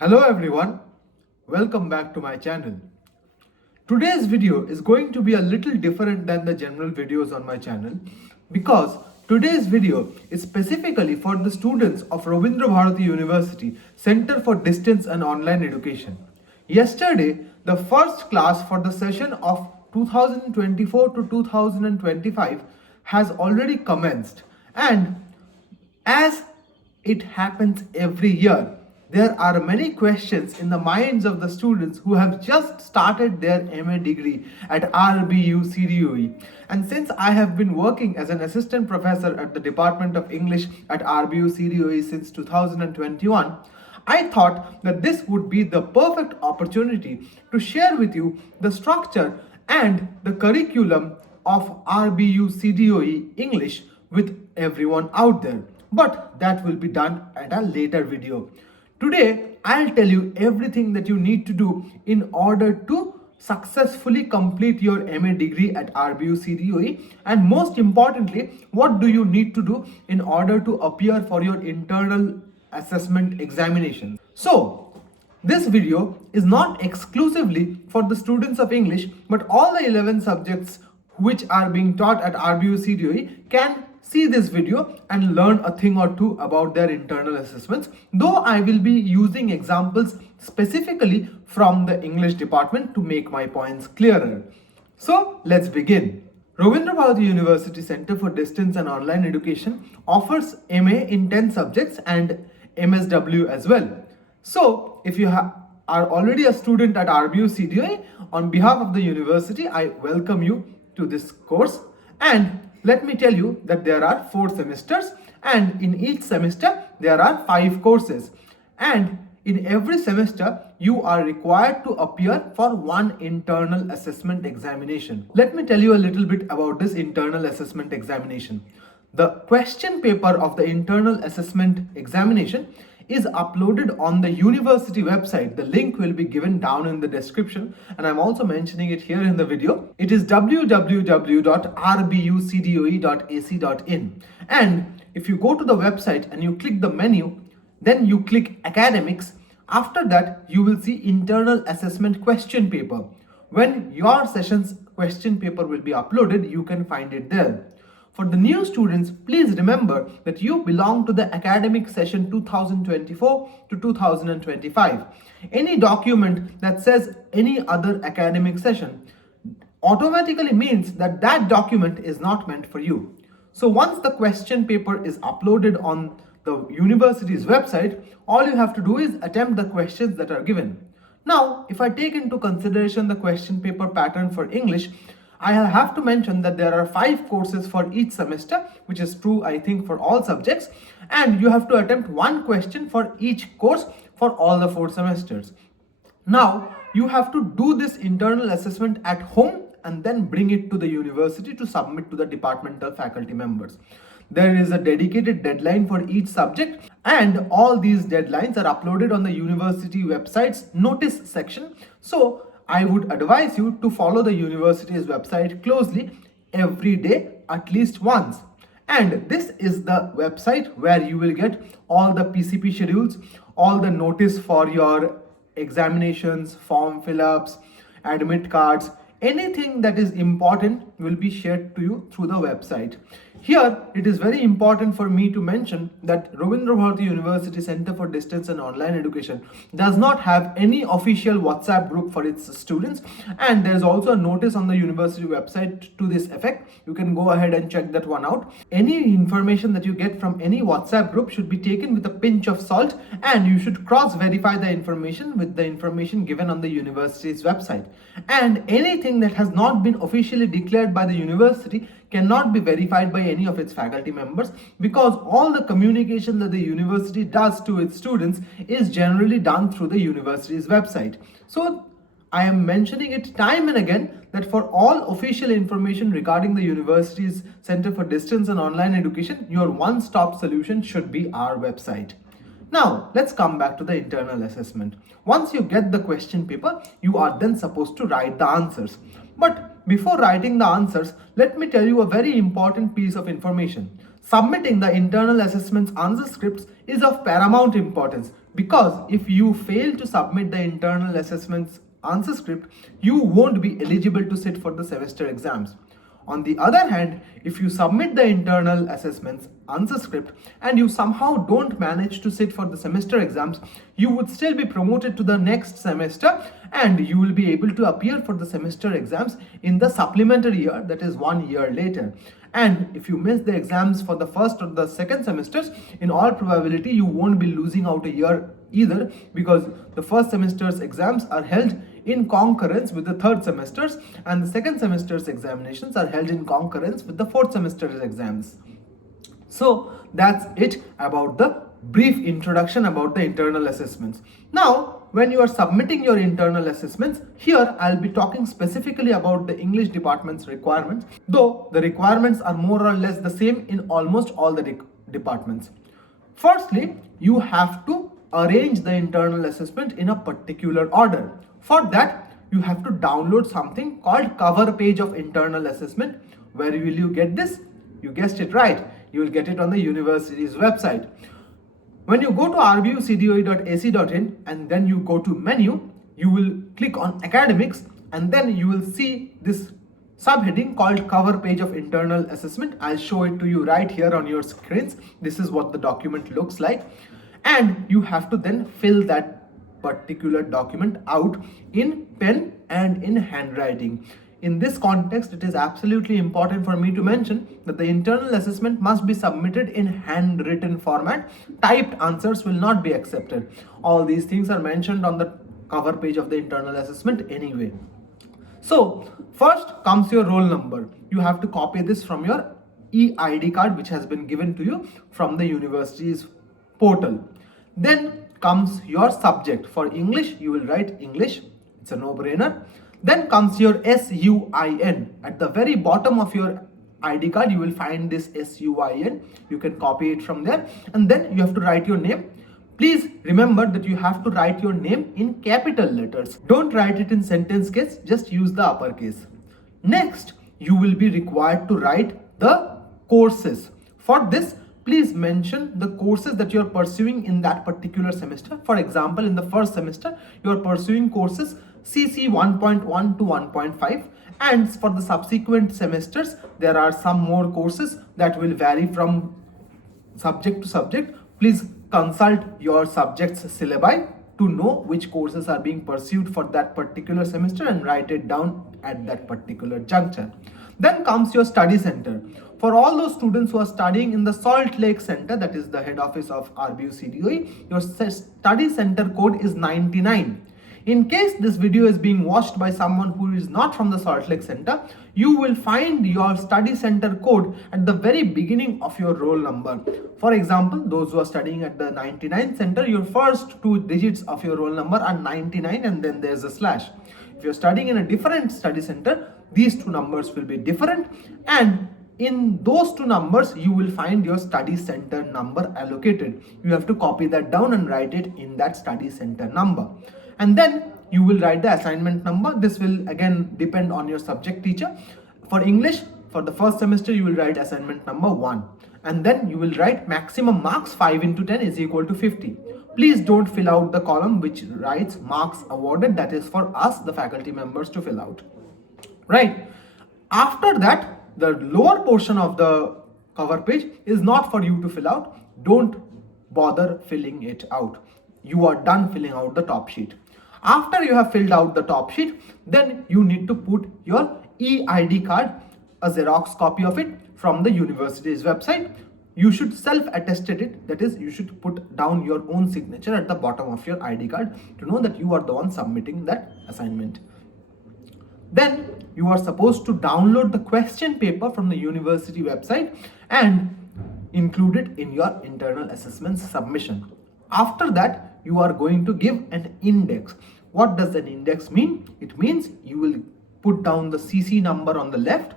Hello everyone, welcome back to my channel. Today's video is going to be a little different than the general videos on my channel because today's video is specifically for the students of Rabindra Bharati University Center for Distance and Online Education. Yesterday, the first class for the session of 2024 to 2025 has already commenced, and as it happens every year, there are many questions in the minds of the students who have just started their MA degree at RBU CDOE. And since I have been working as an assistant professor at the Department of English at RBU CDOE since 2021, I thought that this would be the perfect opportunity to share with you the structure and the curriculum of RBU CDOE English with everyone out there. But that will be done at a later video. Today, I'll tell you everything that you need to do in order to successfully complete your MA degree at RBU CDOE, and most importantly, what do you need to do in order to appear for your internal assessment examination. So, this video is not exclusively for the students of English, but all the 11 subjects which are being taught at RBU CDOE can see this video and learn a thing or two about their internal assessments, though I will be using examples specifically from the English department to make my points clearer. So let's begin. Rabindra Bharati University Center for Distance and Online Education offers MA in 10 subjects and MSW as well. So if you are already a student at RBU CDOE, on behalf of the university, I welcome you to this course. And let me tell you that there are 4 semesters, and in each semester there are 5 courses, and in every semester you are required to appear for one internal assessment examination. Let me tell you a little bit about this internal assessment examination. The question paper of the internal assessment examination is uploaded on the university website. The link will be given down in the description, and I'm also mentioning it here in the video. It is www.rbucdoe.ac.in, and if you go to the website and you click the menu, then you click academics. After that, you will see internal assessment question paper. When your session's question paper will be uploaded, you can find it there. For the new students, please remember that you belong to the academic session 2024 to 2025. Any document that says any other academic session automatically means that that document is not meant for you. So once the question paper is uploaded on the university's website, all you have to do is attempt the questions that are given. Now, if I take into consideration the question paper pattern for English, I have to mention that there are 5 courses for each semester, which is true, I think, for all subjects, and you have to attempt 1 question for each course for all the 4 semesters. Now, you have to do this internal assessment at home and then bring it to the university to submit to the departmental faculty members. There is a dedicated deadline for each subject, and all these deadlines are uploaded on the university website's notice section. So I would advise you to follow the university's website closely every day, at least once. And this is the website where you will get all the PCP schedules, all the notice for your examinations, form fill-ups, admit cards. Anything that is important will be shared to you through the website. Here, it is very important for me to mention that Rabindra Bharati University Center for Distance and Online Education does not have any official WhatsApp group for its students, and there is also a notice on the university website to this effect. You can go ahead and check that one out. Any information that you get from any WhatsApp group should be taken with a pinch of salt, and you should cross-verify the information with the information given on the university's website. And anything that has not been officially declared by the university cannot be verified by any of its faculty members, because all the communication that the university does to its students is generally done through the university's website. So I am mentioning it time and again that for all official information regarding the university's Center for Distance and Online Education, your one-stop solution should be our website. Now, let's come back to the internal assessment. Once you get the question paper, you are then supposed to write the answers. But before writing the answers, let me tell you a very important piece of information. Submitting the internal assessment's answer scripts is of paramount importance, because if you fail to submit the internal assessment's answer script, you won't be eligible to sit for the semester exams. On the other hand, if you submit the internal assessment's answer script and you somehow don't manage to sit for the semester exams, you would still be promoted to the next semester and you will be able to appear for the semester exams in the supplementary year, that is 1 year later. And if you miss the exams for the first or the second semesters, in all probability you won't be losing out a year either, because the first semester's exams are held in concurrence with the third semesters and the second semester's examinations are held in concurrence with the fourth semester's exams. So that's it about the brief introduction about the internal assessments. Now, when you are submitting your internal assessments, here I'll be talking specifically about the English department's requirements, though the requirements are more or less the same in almost all the departments. Firstly, you have to arrange the internal assessment in a particular order. For that, you have to download something called cover page of internal assessment. Where will you get this? You guessed it right. You will get it on the university's website. When you go to RBU.CDOE.ac.in and then you go to menu, you will click on academics and then you will see this subheading called cover page of internal assessment. I'll show it to you right here on your screens. This is what the document looks like. And you have to then fill that particular document out in pen and in handwriting. In this context, it is absolutely important for me to mention that the internal assessment must be submitted in handwritten format. Typed answers will not be accepted. All these things are mentioned on the cover page of the internal assessment anyway. So first comes your roll number. You have to copy this from your e-ID card which has been given to you from the university's portal. Then comes your subject. For English, you will write English. It's a no-brainer. Then comes your SUIN. At the very bottom of your ID card, you will find this SUIN. You can copy it from there. And then you have to write your name. Please remember that you have to write your name in capital letters. Don't write it in sentence case, just use the uppercase. Next, you will be required to write the courses. For this, please mention the courses that you are pursuing in that particular semester. For example, in the first semester, you are pursuing courses CC 1.1 to 1.5, and for the subsequent semesters, there are some more courses that will vary from subject to subject. Please consult your subject's syllabi to know which courses are being pursued for that particular semester and write it down at that particular juncture. Then comes your study center. For all those students who are studying in the Salt Lake Center, that is the head office of RBU CDOE, your study center code is 99. In case this video is being watched by someone who is not from the Salt Lake Center, you will find your study center code at the very beginning of your roll number. For example, those who are studying at the 99 center, your first two digits of your roll number are 99 and then there's a slash. If you're studying in a different study center, these two numbers will be different, and in those two numbers, you will find your study center number allocated. You have to copy that down and write it in that study center number. And then you will write the assignment number. This will again depend on your subject teacher. For English, for the first semester, you will write assignment number 1. And then you will write maximum marks 5 into 10 is equal to 50. Please don't fill out the column which writes marks awarded. That is for us, the faculty members, to fill out. Right. After that, the lower portion of the cover page is not for you to fill out. Don't bother filling it out. You are done filling out the top sheet. After you have filled out the top sheet, then you need to put your e-ID card, a Xerox copy of it from the university's website. You should self-attest it, that is, you should put down your own signature at the bottom of your ID card to know that you are the one submitting that assignment. Then you are supposed to download the question paper from the university website and include it in your internal assessment submission. After that, you are going to give an index. What does an index mean? It means you will put down the CC number on the left,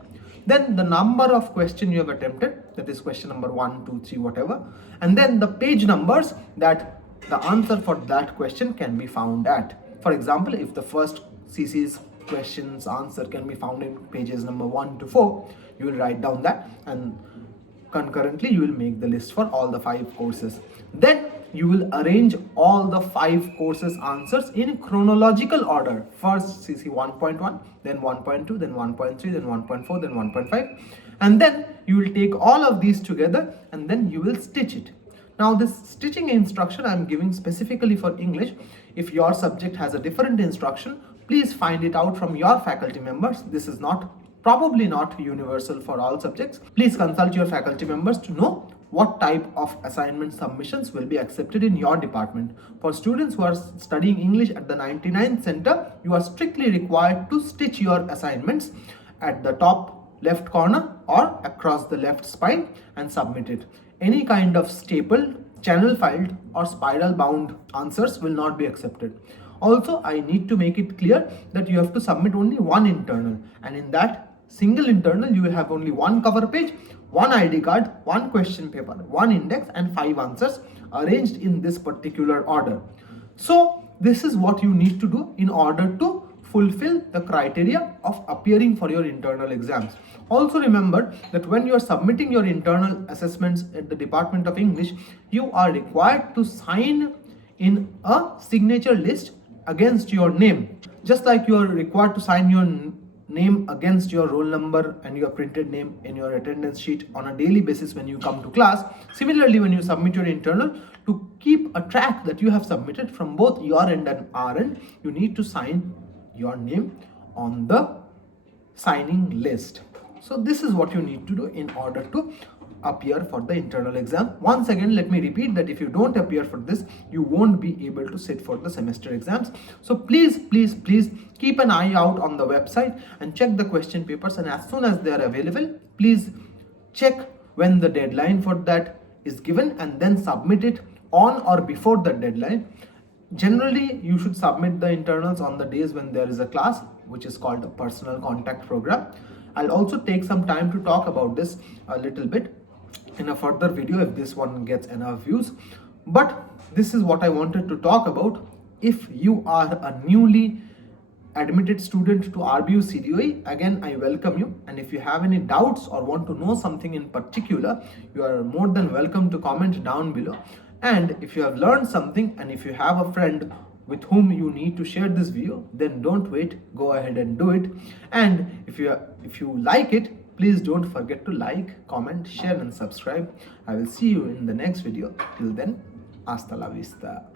then the number of question you have attempted, that is question number 1, 2, 3, whatever, and then the page numbers that the answer for that question can be found at. For example, if the first CC is questions answer can be found in pages number 1 to 4. You will write down that, and concurrently you will make the list for all the 5 courses. Then you will arrange all the 5 courses answers in chronological order. First CC 1.1, then 1.2, then 1.3, then 1.4, then 1.5, and then you will take all of these together and then you will stitch it. Now this stitching instruction I am giving specifically for English. If your subject has a different instruction, please find it out from your faculty members. This is probably not universal for all subjects. Please consult your faculty members to know what type of assignment submissions will be accepted in your department. For students who are studying English at the 99th center, you are strictly required to stitch your assignments at the top left corner or across the left spine and submit it. Any kind of stapled, channel filed or spiral bound answers will not be accepted. Also, I need to make it clear that you have to submit only one internal, and in that single internal you will have only one cover page, one ID card, one question paper, one index and 5 answers arranged in this particular order. So this is what you need to do in order to fulfill the criteria of appearing for your internal exams. Also remember that when you are submitting your internal assessments at the Department of English, you are required to sign in a signature list against your name. Just like you are required to sign your name against your roll number and your printed name in your attendance sheet on a daily basis when you come to class. Similarly, when you submit your internal, to keep a track that you have submitted from both your end and our end, you need to sign your name on the signing list. So this is what you need to do in order to appear for the internal exam. Once again, let me repeat that if you don't appear for this, you won't be able to sit for the semester exams. So please keep an eye out on the website and check the question papers, and as soon as they are available, please check when the deadline for that is given and then submit it on or before the deadline. Generally, you should submit the internals on the days when there is a class, which is called the personal contact program. I'll also take some time to talk about this a little bit in a further video if this one gets enough views. But this is what I wanted to talk about. If you are a newly admitted student to RBU CDOE, again I welcome you, and if you have any doubts or want to know something in particular, you are more than welcome to comment down below. And if you have learned something and if you have a friend with whom you need to share this video, then don't wait, go ahead and do it. And if you like it, please don't forget to like, comment, share and subscribe. I will see you in the next video. Till then, hasta la vista.